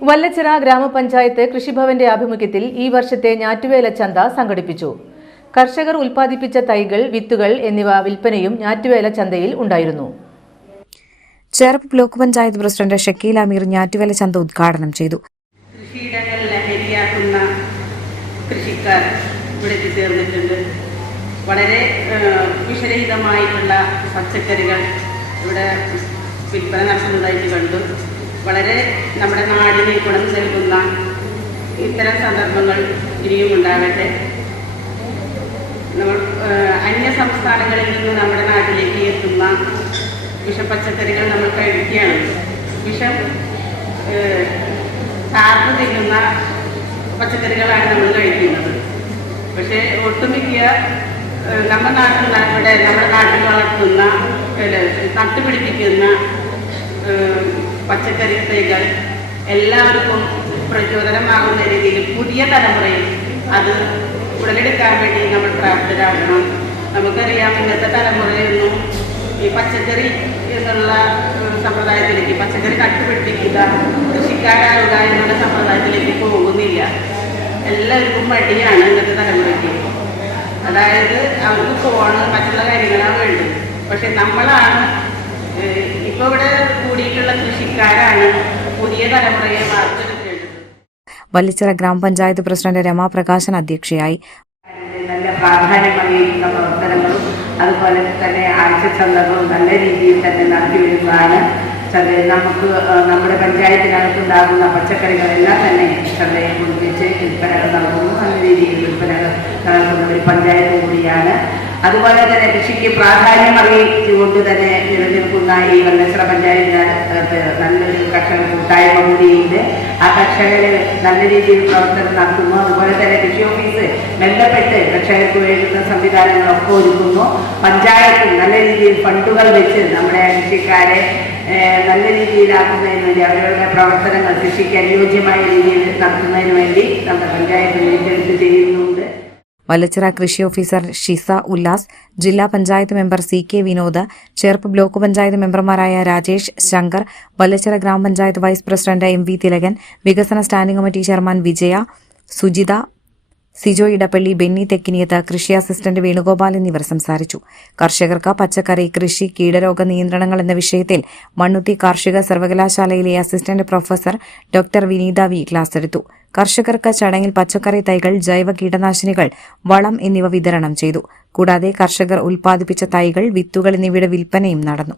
വല്ലച്ചിറ ഗ്രാമപഞ്ചായത്ത് കൃഷിഭവന്റെ ആഭിമുഖ്യത്തിൽ ഈ വർഷത്തെ ഞാറ്റുവേല ചന്ത സംഘടിപ്പിച്ചു. കർഷകർ ഉൽപ്പാദിപ്പിച്ച തൈകൾ, വിത്തുകൾ എന്നിവ വിൽപ്പനയും ഞാറ്റുവേല ചന്തയിൽ ഉണ്ടായിരുന്നു. ചേർപ്പ് ബ്ലോക്ക് പഞ്ചായത്ത് പ്രസിഡന്റ് ഷക്കീൽ അമീർ ഞാറ്റുവേല ചന്ത ഉദ്ഘാടനം ചെയ്തു. കൃഷിയിടങ്ങൾ ലഹരിയാക്കുന്ന കൃഷിക്കാർ ഇവിടെ എത്തിച്ചേർന്നിട്ടുണ്ട്. വളരെ വിഷരഹിതമായിട്ടുള്ള പച്ചക്കറികൾ ഇവിടെ വിൽപ്പന നടത്തുന്നതായിട്ട് കണ്ടു. വളരെ നമ്മുടെ നാടിന് ഗുണം നൽകുന്ന ഇത്തരം സന്ദർഭങ്ങൾ ഇനിയും ഉണ്ടാകട്ടെ. നമ്മൾ അന്യ സംസ്ഥാനങ്ങളിൽ നിന്ന് നമ്മുടെ നാട്ടിലേക്ക് എത്തുന്ന വിഷപ്പച്ചക്കറികൾ നമ്മൾ കഴിക്കുകയാണ്. വിഷം ചാർന്ന് തിന്നുന്ന പച്ചക്കറികളാണ് നമ്മൾ കഴിക്കുന്നത്. പക്ഷേ ഒട്ടുമിക്ക നമ്മുടെ നാട്ടിൽ വളർത്തുന്ന നട്ടുപിടിപ്പിക്കുന്ന പച്ചക്കറി തൈകൾ എല്ലാവർക്കും പ്രചോദനമാകുന്ന രീതിയിൽ പുതിയ തലമുറയിൽ അത് ഉടലെടുക്കാൻ വേണ്ടി നമ്മൾ പ്രാപ്തരാകണം. നമുക്കറിയാം, ഇന്നത്തെ തലമുറയൊന്നും ഈ പച്ചക്കറി എന്നുള്ള സമ്പ്രദായത്തിലേക്ക്, പച്ചക്കറി നട്ടുപിടിപ്പിക്കുക, കൃഷിക്കാരാകുക എന്നുള്ള സമ്പ്രദായത്തിലേക്ക് പോകുന്നില്ല. എല്ലാവർക്കും മടിയാണ് ഇന്നത്തെ തലമുറയ്ക്ക്. അതായത് അവർക്ക് ഫോണ്, മറ്റുള്ള കാര്യങ്ങളാണ് വേണ്ടത്. പക്ഷെ നമ്മളാണ് ഇപ്പോൾ ഇവിടെ കൂടിയിട്ടുള്ള കൃഷിക്കാരാണ് പുതിയ തലമുറയെ വാർത്തെടുക്കേണ്ടത്. വല്ലച്ചിറ ഗ്രാമപഞ്ചായത്ത് പ്രസിഡന്റ് രമാപ്രകാശൻ അധ്യക്ഷയായി. നല്ല പ്രാധാന്യം അറിയിക്കുന്ന പ്രവർത്തനങ്ങളും അതുപോലെ തന്നെ ആഴ്ച ചന്തകളും നല്ല രീതിയിൽ തന്നെ നടത്തിവരുന്നതാണ്. നമുക്ക് നമ്മുടെ പഞ്ചായത്തിനകത്തുണ്ടാകുന്ന പച്ചക്കറികളെല്ലാം തന്നെ ചന്തയെ കുറിച്ച് വിൽപ്പനകൾ നടക്കുന്നു. നല്ല രീതിയിൽ വിൽപ്പനകൾ നടക്കുന്ന ഒരു പഞ്ചായത്ത് കൂടിയാണ്. അതുപോലെ തന്നെ കൃഷിക്ക് പ്രാധാന്യം അറിയിച്ചുകൊണ്ട് തന്നെ നിലനിൽക്കുന്ന ഈ വല്ലച്ചിറ പഞ്ചായത്തിനകത്ത് നല്ലൊരു കർഷക കൂട്ടായ്മ കൂടിയുണ്ട്. ആ കർഷകർ നല്ല രീതിയിൽ പ്രവർത്തനം നടത്തുന്നു. അതുപോലെ തന്നെ കൃഷി ഓഫീസ് ബന്ധപ്പെട്ട് കർഷകർക്ക് വേണ്ടുന്ന സംവിധാനങ്ങളൊക്കെ ഒരുക്കുന്നു. പഞ്ചായത്തും നല്ല രീതിയിൽ ഫണ്ടുകൾ വെച്ച് നമ്മുടെ കൃഷിക്കാരെ നല്ല രീതിയിലാക്കുന്നതിന് വേണ്ടി, അവരുടെ പ്രവർത്തനങ്ങൾ കൃഷിക്ക് അനുയോജ്യമായ രീതിയിൽ നടത്തുന്നതിന് വേണ്ടി നമ്മുടെ പഞ്ചായത്ത് ഏറ്റെടുത്ത് ചെയ്യുന്നുണ്ട്. വല്ലച്ചിറ കൃഷി ഓഫീസർ ഷിസ ഉല്ലാസ്, ജില്ലാ panchayat member CK Vinod, Cherpu block panchayat മെമ്പർമാരായ രാജേഷ്, ശങ്കർ, വല്ലച്ചിറ ഗ്രാമപഞ്ചായത്ത് വൈസ് പ്രസിഡന്റ് MV തിലകൻ, വികസന സ്റ്റാൻഡിംഗ് കമ്മിറ്റി ചെയർമാൻ വിജയ, സുജിത, സിജോ ഇടപ്പള്ളി, ബെന്നി തെക്കിനിയത്ത്, കൃഷി അസിസ്റ്റന്റ് വേണുഗോപാൽ എന്നിവർ സംസാരിച്ചു. കർഷകർക്ക് പച്ചക്കറി കൃഷി, കീടരോഗ നിയന്ത്രണങ്ങൾ എന്ന വിഷയത്തിൽ മണ്ണുത്തി കാർഷിക സർവകലാശാലയിലെ അസിസ്റ്റന്റ് പ്രൊഫസർ ഡോക്ടർ വിനീത V ക്ലാസ് എടുത്തു. കർഷകർക്ക് ചടങ്ങിൽ പച്ചക്കറി തൈകൾ, ജൈവ കീടനാശിനികൾ, വളം എന്നിവ വിതരണം ചെയ്തു. കൂടാതെ കർഷകർ ഉൽപ്പാദിപ്പിച്ച തൈകൾ, വിത്തുകൾ എന്നിവയുടെ വിൽപ്പനയും നടന്നു.